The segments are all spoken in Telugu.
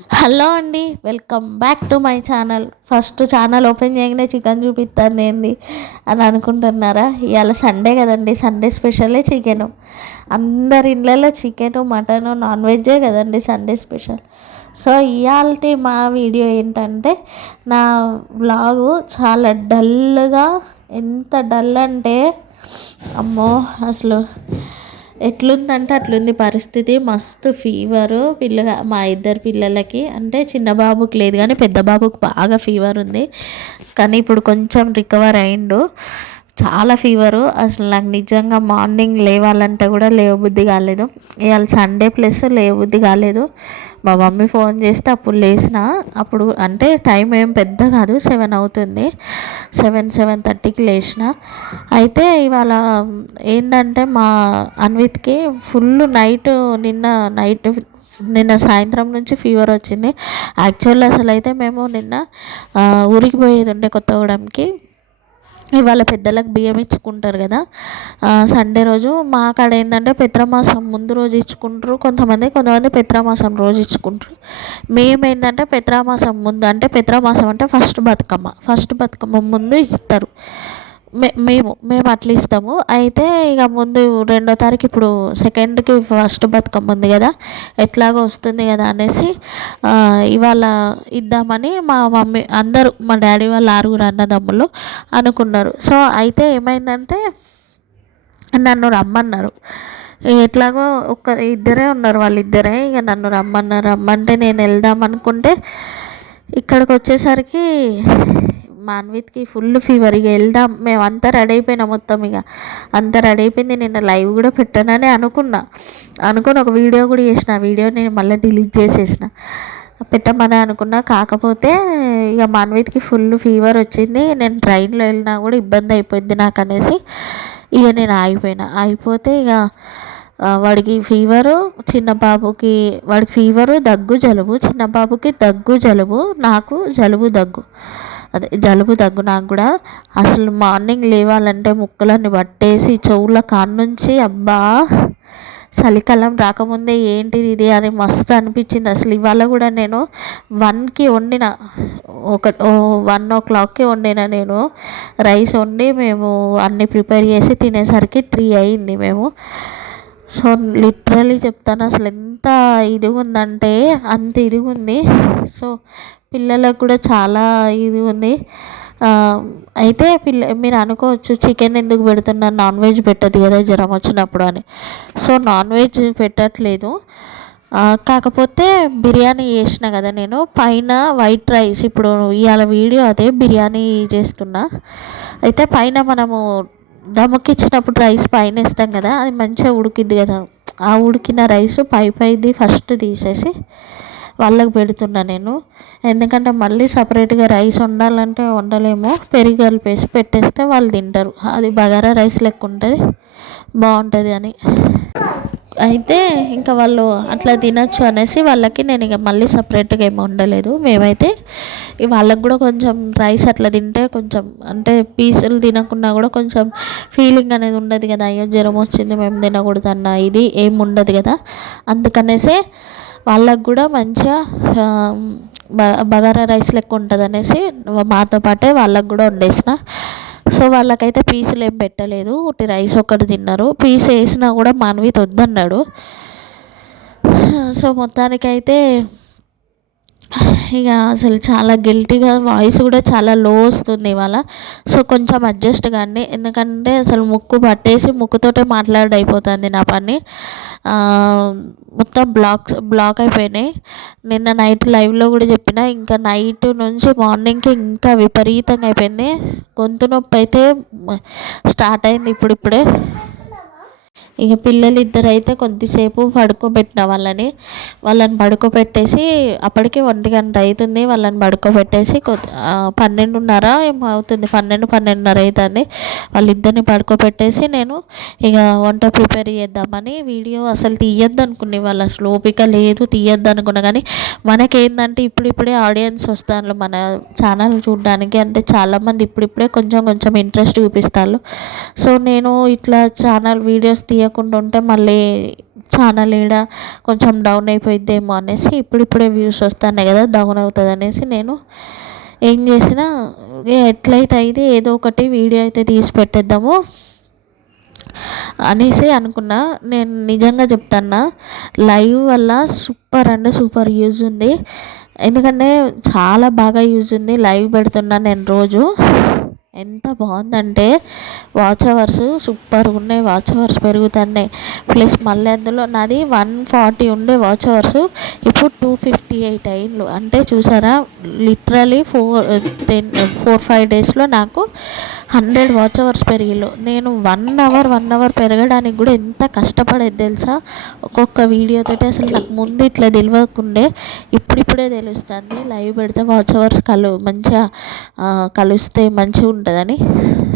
హలో అండి welcome back to my channel. First channel open చేయగానే చికెన్ చూపిస్తాను ఏంది అని అనుకుంటున్నారా? ఇవాళ సండే కదండి సండే స్పెషలే చికెను. అందరి ఇళ్ళలో చికెను మటను నాన్ వెజ్జే కదండి సండే స్పెషల్. సో ఇవాళ మా వీడియో ఏంటంటే నా బ్లాగు చాలా డల్గా ఎంత డల్ అంటే అమ్మో అసలు ఎట్లుందంటే అట్లుంది పరిస్థితి. మస్తు ఫీవరు పిల్లగా మా ఇద్దరు పిల్లలకి అంటే చిన్న బాబుకి లేదు కానీ పెద్ద బాబుకి బాగా ఫీవర్ ఉంది. కానీ ఇప్పుడు కొంచెం రికవర్ అయిండు. చాలా ఫీవరు అసలు నాకు నిజంగా మార్నింగ్ లేవాలంటే కూడా లేవబుద్ధి కాలేదు. ఇవాళ సండే ప్లస్ లేవబుద్ధి కాలేదు. మా మమ్మీ ఫోన్ చేస్తే అప్పుడు లేచిన అప్పుడు అంటే టైం ఏం పెద్ద కాదు సెవెన్ అవుతుంది. సెవెన్ సెవెన్ థర్టీకి లేచిన అయితే ఇవాళ ఏంటంటే మా అన్విత్కి ఫుల్ నైట్ నిన్న నైట్ నిన్న సాయంత్రం నుంచి ఫీవర్ వచ్చింది. యాక్చువల్ అసలు అయితే మేము నిన్న ఊరికి పోయేది ఉండే కొత్తగూడెంకి. ఇవాళ పెద్దలకు బియ్యం ఇచ్చుకుంటారు కదా. సండే రోజు మా కాడ ఏంటంటే పిత్రమాసం ముందు రోజు ఇచ్చుకుంటారు. కొంతమంది కొంతమంది పిత్రమాసం రోజు ఇచ్చుకుంటారు. మేము ఏంటంటే పిత్రమాసం ముందు అంటే పిత్రమాసం అంటే ఫస్ట్ బతుకమ్మ. ఫస్ట్ బతుకమ్మ ముందు ఇస్తారు. మేము మేము అట్లా ఇస్తాము. అయితే ఇక ముందు రెండో తారీఖు ఇప్పుడు సెకండ్కి ఫస్ట్ బతుకమ్మ ఉంది కదా ఎట్లాగో వస్తుంది కదా అనేసి ఇవాళ ఇద్దామని మా మమ్మీ అందరూ మా డాడీ వాళ్ళ ఆరుగురు అన్నదమ్ములు అనుకున్నారు. సో అయితే ఏమైందంటే నన్ను రమ్మన్నారు. ఎట్లాగో ఒక ఇద్దరే ఉన్నారు వాళ్ళిద్దరే ఇక నన్ను రమ్మన్నారు. రమ్మంటే నేను వెళ్దాం అనుకుంటే ఇక్కడికి వచ్చేసరికి మాన్విత్కి ఫుల్ ఫీవర్ ఇక వెళ్దాం. మేము అంతా రెడీ అయిపోయినా మొత్తం ఇక. అంతా రెడీ అయిపోయింది. నిన్న లైవ్ కూడా పెట్టానని అనుకున్నా. అనుకుని ఒక వీడియో కూడా చేసిన. వీడియో నేను మళ్ళీ డిలీట్ చేసేసిన. పెట్టమని అనుకున్నా. కాకపోతే ఇక మాన్విత్కి ఫుల్ ఫీవర్ వచ్చింది. నేను ట్రైన్లో వెళ్ళినా కూడా ఇబ్బంది అయిపోయింది నాకు అనేసి ఇక నేను ఆగిపోయినా. ఆగిపోతే ఇక వాడికి ఫీవరు చిన్న బాబుకి వాడికి ఫీవరు దగ్గు జలుబు చిన్న బాబుకి దగ్గు జలుబు నాకు జలుబు దగ్గు. అదే జలుబు దగ్గు నాకు కూడా అసలు మార్నింగ్ లేవాలంటే ముక్కలన్నీ పట్టేసి చెవుల కాన్నుంచి అబ్బా! చలికాలం రాకముందే ఏంటిది ఇది అని మస్తు అనిపించింది. అసలు ఇవాళ కూడా నేను వన్కి వండిన ఒక వన్ ఓ క్లాక్కి వండిన నేను రైస్ వండి మేము అన్నీ ప్రిపేర్ చేసి తినేసరికి త్రీ అయింది మేము. సో లిటరలీ చెప్తాను అసలు ఎంత ఇదిగా ఉందంటే అంత ఇదిగా ఉంది సో పిల్లలకు కూడా చాలా ఇది ఉంది అయితే పిల్ల మీరు అనుకోవచ్చు చికెన్ ఎందుకు పెడుతున్నారు నాన్ వెజ్ పెట్టదు కదా జ్వరం వచ్చినప్పుడు అని. సో నాన్ వెజ్ పెట్టట్లేదు. కాకపోతే బిర్యానీ చేసిన కదా నేను. పైన వైట్ రైస్ ఇప్పుడు ఇవాళ వీడియో అదే బిర్యానీ చేస్తున్నా. అయితే పైన మనము దమ్ముకిచ్చినప్పుడు రైస్ పైన వేస్తాం కదా అది మంచిగా ఉడికిద్ది కదా. ఆ ఉడికిన రైస్ పై పైది ఫస్ట్ తీసేసి వాళ్ళకి పెడుతున్నా నేను. ఎందుకంటే మళ్ళీ సపరేట్గా రైస్ వండాలంటే వండలేము. పెరుగు కలిపేసి పెట్టేస్తే వాళ్ళు తింటారు. అది బగారా రైస్ లెక్క ఉంటుంది. బాగుంటుంది అని. అయితే ఇంకా వాళ్ళు అట్లా తినచ్చు అనేసి వాళ్ళకి నేను ఇక మళ్ళీ సపరేట్గా ఏమి ఉండలేదు. మేమైతే వాళ్ళకి కూడా కొంచెం రైస్ అట్లా తింటే కొంచెం అంటే పీసులు తినకుండా కూడా కొంచెం ఫీలింగ్ అనేది ఉండదు కదా. అయ్యో జ్వరం వచ్చింది మేము తినకూడదు అన్న ఇది ఏమి ఉండదు కదా. అందుకనేసే వాళ్ళకు కూడా మంచిగా బ బగారా రైస్ లెక్క ఉంటుంది అనేసి మాతో పాటే వాళ్ళకు కూడా వండేసిన. సో వాళ్ళకైతే పీసులు ఏం పెట్టలేదు. ఒకటి రైస్ ఒకటి తిన్నారు. పీస్ వేసినా కూడా మాన్వి వద్దన్నాడు. సో మొత్తానికైతే ఇక అసలు చాలా గిల్టీగా వాయిస్ కూడా చాలా లో వస్తుంది ఇవాళ. సో కొంచెం అడ్జస్ట్ కానీ ఎందుకంటే అసలు ముక్కు పట్టేసి ముక్కుతోటే మాట్లాడైపోతుంది నా పని. మొత్తం బ్లాక్స్ బ్లాక్ అయిపోయినాయి. నిన్న నైట్ లైవ్లో కూడా చెప్పిన ఇంకా నైట్ నుంచి మార్నింగ్కి ఇంకా విపరీతంగా అయిపోయింది. గొంతు నొప్పి అయితే స్టార్ట్ అయింది ఇప్పుడిప్పుడే. ఇక పిల్లలు ఇద్దరు అయితే కొద్దిసేపు పడుకోబెట్టిన వాళ్ళని వాళ్ళని పడుకోబెట్టేసి అప్పటికే ఒంటి గంట అవుతుంది వాళ్ళని పడుకోబెట్టేసి పన్నెండున్నర ఏమో అవుతుంది పన్నెండు పన్నెండున్నర అవుతుంది వాళ్ళిద్దరిని పడుకోబెట్టేసి నేను ఇక వంట ప్రిపేర్ చేద్దామని వీడియో అసలు తీయద్దు అనుకునే వాళ్ళు అసలు ఓపిక లేదు తీయద్దు అనుకున్నా కానీ మనకేందంటే ఇప్పుడిప్పుడే ఆడియన్స్ వస్తారు మన ఛానల్ చూడడానికి అంటే చాలామంది ఇప్పుడిప్పుడే కొంచెం కొంచెం ఇంట్రెస్ట్ చూపిస్తారు సో నేను ఇట్లా ఛానల్ వీడియోస్ తీయ తీయకుండా ఉంటే మళ్ళీ ఛానల్ ఈడ కొంచెం డౌన్ అయిపోయిద్దేమో అనేసి ఇప్పుడిప్పుడే వ్యూస్ వస్తున్నాయి కదా డౌన్ అవుతుంది అనేసి నేను ఏం చేసినా ఎట్లయితే అయితే ఏదో ఒకటి వీడియో అయితే తీసి పెట్టేద్దాము అనేసి అనుకున్నా. నేను నిజంగా చెప్తాన్నా లైవ్ వల్ల సూపర్ అంటే సూపర్ యూజ్ ఉంది. ఎందుకంటే చాలా బాగా యూజ్ ఉంది లైవ్ పెడుతున్నాను నేను రోజు. ఎంత బాగుందంటే వాచ్ అవర్స్ సూపర్గా ఉన్నాయి వాచ్ అవర్స్ పెరుగుతున్నాయి. ప్లస్ మళ్ళీ అందులో నాది వన్ ఫార్టీ ఉండే వాచ్ అవర్స్ ఇప్పుడు టూ ఫిఫ్టీ ఎయిట్ అయిండ్లు. అంటే చూసారా literally four ten four five డేస్లో నాకు హండ్రెడ్ వాచ్ అవర్స్ పెరిగిలో నేను వన్ అవర్ వన్ అవర్ పెరగడానికి కూడా ఎంత కష్టపడేది తెలుసా? ఒక్కొక్క వీడియోతోటి అసలు నాకు ముందు ఇట్లా తెలియకుండే ఇప్పుడిప్పుడే తెలుస్తుంది. లైవ్ పెడితే వాచ్ అవర్స్ కలు మంచిగా కలుస్తే మంచిగా ఉంటుందని.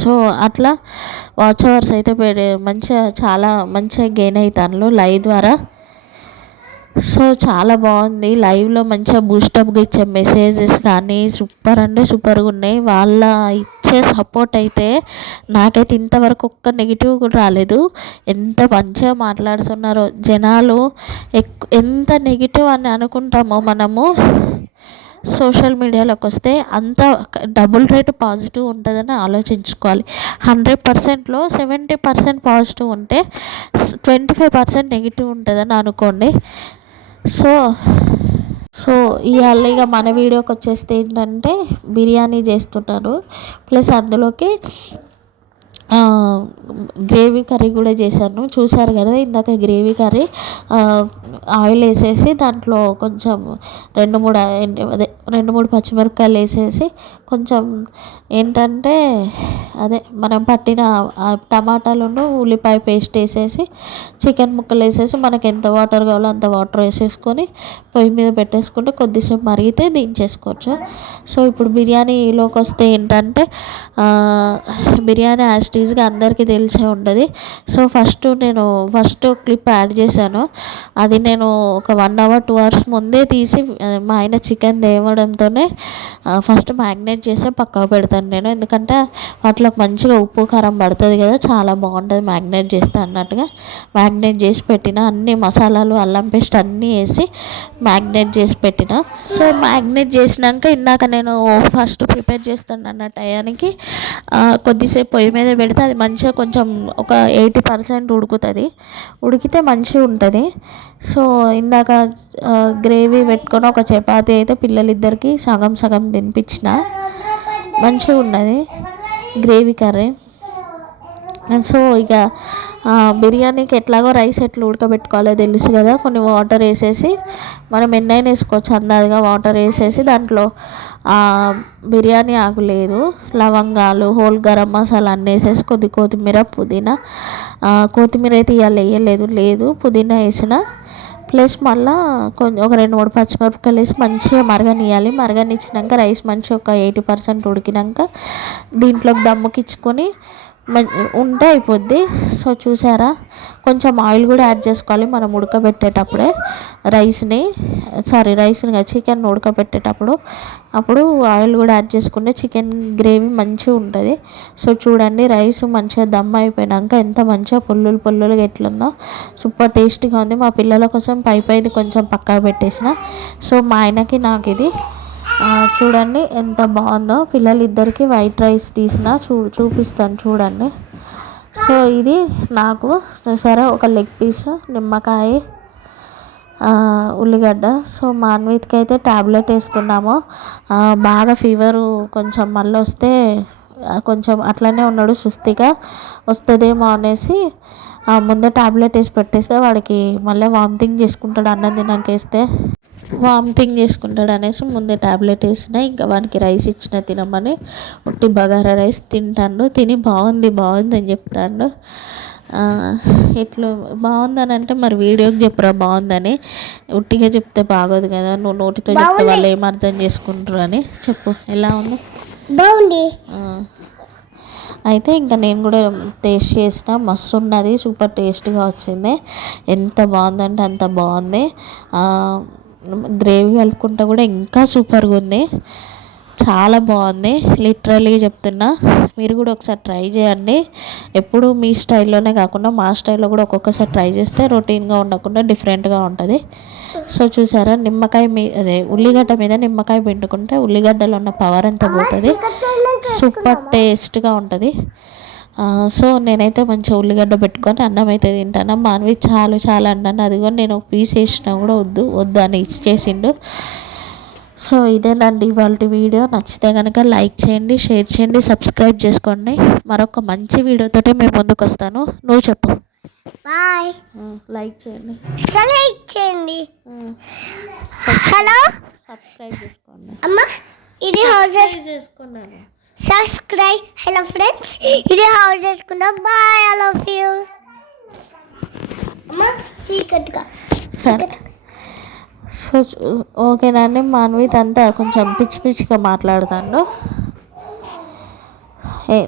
సో అట్లా వాచ్ అవర్స్ అయితే మంచిగా చాలా మంచిగా గెయిన్ అవుతాను లైవ్ ద్వారా. సో చాలా బాగుంది. లైవ్లో మంచిగా బూస్టప్గా ఇచ్చే మెసేజెస్ కానీ సూపర్ అంటే సూపర్గా ఉన్నాయి. వాళ్ళ ఇచ్చే సపోర్ట్ అయితే నాకైతే ఇంతవరకు ఒక్క నెగిటివ్ కూడా రాలేదు. ఎంత మంచిగా మాట్లాడుతున్నారో జనాలు ఎక్ ఎంత నెగిటివ్ అని అనుకుంటామో మనము సోషల్ మీడియాలోకి వస్తే అంత డబుల్ రేట్ పాజిటివ్ ఉంటుందని ఆలోచించుకోవాలి. హండ్రెడ్ పర్సెంట్లో సెవెంటీ పర్సెంట్ పాజిటివ్ ఉంటే ట్వంటీ ఫైవ్ పర్సెంట్ నెగిటివ్ ఉంటుందని అనుకోండి. సో సో ఇవాళ ఇక మన వీడియోకి వచ్చేస్తే ఏంటంటే బిర్యానీ చేస్తున్నారు ప్లస్ అందులోకి గ్రేవీ కర్రీ కూడా చేశాను. చూశారు కదా ఇందాక గ్రేవీ కర్రీ. ఆయిల్ వేసేసి దాంట్లో కొంచెం రెండు మూడు అదే రెండు మూడు పచ్చిమిరపకాయలు వేసేసి కొంచెం ఏంటంటే అదే మనం పట్టిన టమాటాలను ఉల్లిపాయ పేస్ట్ వేసేసి చికెన్ ముక్కలు వేసేసి మనకి ఎంత వాటర్ కావాలో అంత వాటర్ వేసేసుకొని పొయ్యి మీద పెట్టేసుకుంటే కొద్దిసేపు మరిగితే దించేసుకోవచ్చు. సో ఇప్పుడు బిర్యానీలోకి వస్తే ఏంటంటే బిర్యానీ యాస్టీ ఈజీగా అందరికీ తెలిసే ఉంటుంది. సో ఫస్ట్ నేను ఫస్ట్ క్లిప్ యాడ్ చేశాను. అది నేను ఒక వన్ అవర్ టూ అవర్స్ ముందే తీసి మా ఆయన చికెన్ తేవడంతోనే ఫస్ట్ మ్యాగ్నేట్ చేసి పక్కకు పెడతాను నేను. ఎందుకంటే వాటిలోకి మంచిగా ఉప్పు కారం పడుతుంది కదా చాలా బాగుంటుంది మ్యాగ్నేట్ చేస్తే అన్నట్టుగా. మ్యాగ్నేట్ చేసి పెట్టిన అన్ని మసాలాలు అల్లం పేస్ట్ అన్నీ వేసి మ్యాగ్నేట్ చేసి పెట్టిన. సో మ్యాగ్నేట్ చేసినాక ఇందాక నేను ఫస్ట్ ప్రిపేర్ చేస్తాను అన్న టయానికి కొద్దిసేపు పొయ్యి మీద పెడితే పెడితే అది మంచిగా కొంచెం ఒక ఎయిటీ పర్సెంట్ ఉడుకుతుంది. ఉడికితే మంచిగా ఉంటుంది. సో ఇందాక గ్రేవీ పెట్టుకొని ఒక చపాతీ అయితే పిల్లలిద్దరికి సగం సగం తినిపించిన. మంచిగా ఉన్నది గ్రేవీ కర్రీ. సో ఇక బిర్యానీకి ఎట్లాగో రైస్ ఎట్లా ఉడకబెట్టుకోవాలో తెలుసు కదా కొన్ని వాటర్ వేసేసి మనం ఎన్నైనా వేసుకోవచ్చు అందాజుగా వాటర్ వేసేసి దాంట్లో బిర్యానీ ఆకు లేదు లవంగాలు హోల్ గరం మసాలా అన్నీ వేసేసి కొద్ది కొత్తిమీర పుదీనా కొత్తిమీర అయితే ఇవాళ వేయలేదు లేదు పుదీనా వేసిన ప్లస్ మళ్ళీ కొంచెం ఒక రెండు మూడు పచ్చిమిరపకాయలు వేసి మంచిగా మరగనియాలి మరగనిచ్చినాక రైస్ మంచిగా ఒక ఎయిటీ పర్సెంట్ ఉడికినాక దీంట్లోకి దమ్ముకిచ్చుకొని ఉంటే అయిపోద్ది. సో చూసారా? కొంచెం ఆయిల్ కూడా యాడ్ చేసుకోవాలి మనం ఉడకబెట్టేటప్పుడే. రైస్ని సారీ రైస్ని చికెన్ ఉడకబెట్టేటప్పుడు. అప్పుడు ఆయిల్ కూడా యాడ్ చేసుకుంటే చికెన్ గ్రేవీ మంచిగా ఉంటుంది. సో చూడండి రైస్ మంచిగా దమ్ అయిపోయినాక ఎంత మంచిగా పుల్లులు పుల్లులుగా ఎట్లుందో. సూపర్ టేస్టీగా ఉంది. మా పిల్లల కోసం పై పైది కొంచెం పక్కా పెట్టేసిన. సో మా ఆయనకి నాకు ఇది. చూడండి ఎంత బాగుందో. పిల్లలు ఇద్దరికి వైట్ రైస్ తీసిన చూ చూపిస్తాను చూడండి. సో ఇది నాకు సరే ఒక లెగ్ పీస్ నిమ్మకాయ ఉల్లిగడ్డ. సో మాన్విత్కి అయితే ట్యాబ్లెట్ వేస్తున్నాము. బాగా ఫీవరు కొంచెం మళ్ళీ వస్తే కొంచెం అట్లనే ఉన్నాడు సుస్థిగా వస్తుందేమో అనేసి ముందే ట్యాబ్లెట్ వేసి పెట్టేస్తే వాడికి మళ్ళీ వామిటింగ్ చేసుకుంటాడు అన్నం తిన్నాక వేస్తే వామిటింగ్ చేసుకుంటాడు అనేసి ముందే ట్యాబ్లెట్ వేసిన ఇంకా వానికి రైస్ ఇచ్చిన తినమని ఉట్టి బగారా రైస్ తింటాడు తిని బాగుంది బాగుంది అని చెప్తాడు. ఇట్లు బాగుందని అంటే మరి వీడియోకి చెప్పరా బాగుందని ఉట్టిగా చెప్తే బాగోదు కదా నువ్వు నోటితో చెప్తే వాళ్ళు ఏం అర్థం చేసుకుంటారు అని చెప్పు ఎలా ఉంది? బాగుంది. అయితే ఇంకా నేను కూడా టేస్ట్ చేసిన మస్తు ఉన్నది సూపర్ టేస్ట్గా వచ్చింది. ఎంత బాగుందంటే అంత బాగుంది. గ్రేవీ కలుపుకుంటే కూడా ఇంకా సూపర్గా ఉంది. చాలా బాగుంది. లిటరలీ చెప్తున్నా మీరు కూడా ఒకసారి ట్రై చేయండి. ఎప్పుడు మీ స్టైల్లోనే కాకుండా మా స్టైల్లో కూడా ఒక్కొక్కసారి ట్రై చేస్తే రొటీన్గా ఉండకుండా డిఫరెంట్గా ఉంటుంది. సో చూసారా? నిమ్మకాయ మీ అదే ఉల్లిగడ్డ మీద నిమ్మకాయ పిండుకుంటే ఉల్లిగడ్డలో ఉన్న పవర్ అంతా పోతుంది? సూపర్ టేస్ట్గా ఉంటుంది. సో నేనైతే మంచిగా ఉల్లిగడ్డ పెట్టుకొని అన్నం అయితే తింటాను. మానవి చాలు చాలా అన్నాను అది కూడా నేను పీస్ వేసినా కూడా వద్దు వద్దు అని ఇచ్చేసిండు. సో ఇదేనండి ఇవాళ వీడియో. నచ్చితే కనుక లైక్ చేయండి షేర్ చేయండి సబ్స్క్రైబ్ చేసుకోండి. మరొక మంచి వీడియోతోటి మేము ముందుకు వస్తాను. నువ్వు చెప్పు. బాయ్. లైక్ చేయండి. లైక్ చేయండి. హలో? సబ్స్క్రైబ్ చేసుకోండి. అమ్మ ఇది హౌసెస్ చేసుకున్నాను సబ్స్క్రైబ్ హలో ఫ్రెండ్స్ ఇది హౌస్ చేసుకుందాం. బాయ్ ఐ లవ్ యూ అమ్మ చీకటిగా. సరే సో ఓకేనండి మాన్విత్ అంతా కొంచెం పిచ్చి పిచ్చిగా మాట్లాడుతాడు. ఏ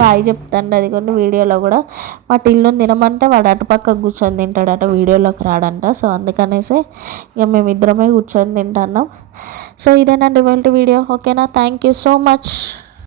బాయ్ చెప్తాండి అది కొన్ని వీడియోలో కూడా. మా టిల్లు తినమంటే వాడు అటుపక్క కూర్చొని తింటాడట వీడియోలోకి రాడంట. సో అందుకనేసి ఇక మేము ఇద్దరమే కూర్చొని తింటున్నాం. సో ఇదేనండి ఇవాళ వీడియో ఓకేనా? Thank you so much